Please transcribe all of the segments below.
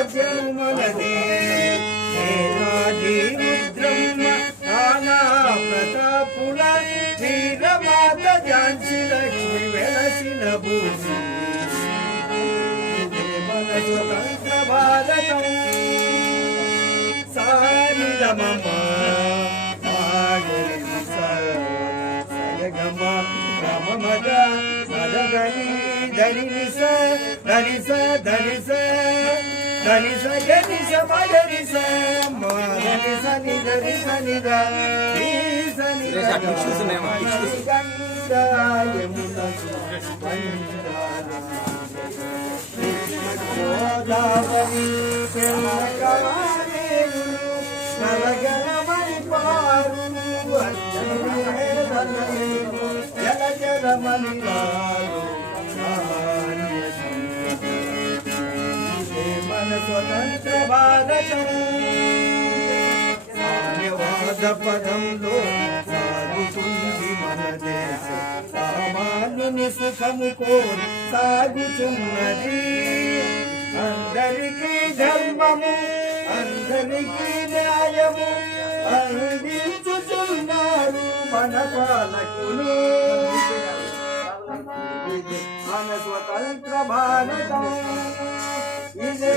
రాజ్యం మనదే రుద్రమ్మ నానా ప్రతాపుల వీరమాత ఝాన్సీ లక్ష్మి వెలసిన భూమి మన స్వతంత్ర భారతం సానిలమమ్మ మద మదగని ధనిస ధనిస ధనిస ధనిస గనిస మగనిస మదనిస నిధనిస నిధ నలగనమై పారు జల జలమని మన స్వతంత్ర భారతం సామ్యవాద పదంలో సాగుతుంది మన దేశం సామాన్యుని సుఖము కోరి సాగుతున్నది అందరికీ ధర్మము అందరికీ న్యాయము అందించుతున్నారు మన పాలకులు మన స్వతంత్ర భారతం ఇదే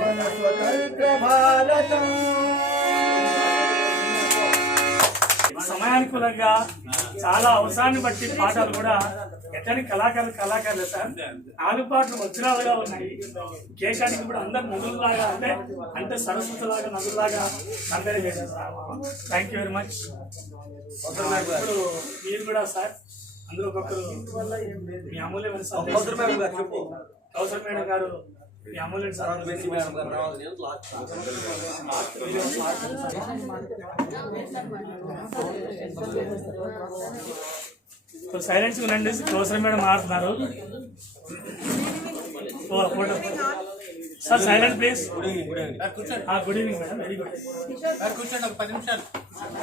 మన స్వతంత్ర భారతం. సమయానుకూలంగా చాలా అవసరాన్ని బట్టి పాటలు కూడా ఎట్టని కళాకారులు సార్ 4 పాటలు వజ్రాలుగా ఉన్నాయి. కేకానికి కూడా అందరు నదుల్లాగా అంటే సరస్వతి లాగా నదుల్లాగా అందరూ చేశారు sir. Thank you very much. ఇప్పుడు మీరు కూడా సార్ అందరూ ఒక్కొక్కరు మీ అమూల్యమైన సార్ కౌసర్ మేడం గారు మీ అమూల్యమైన సార్ సైలెన్స్ ఉండండి. కౌసర్ మేడం మారుతున్నారు. Photo sir silent please. Good evening madam. Very good. కూర్చోండి ఒక 10 నిమిషాలు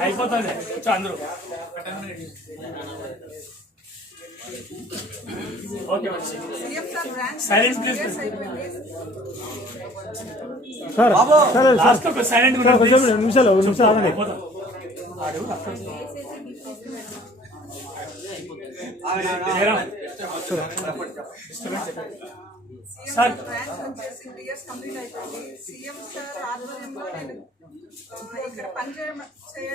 అయిపోతుంది. కూర్చో అందరూ. Okay silent please. లాస్ట్ ఒక సైలెంట్ నిమిషాలు సార్ సీఎం సార్ ఆధ్వర్యంలో నేను ఇక్కడ పనిచేయ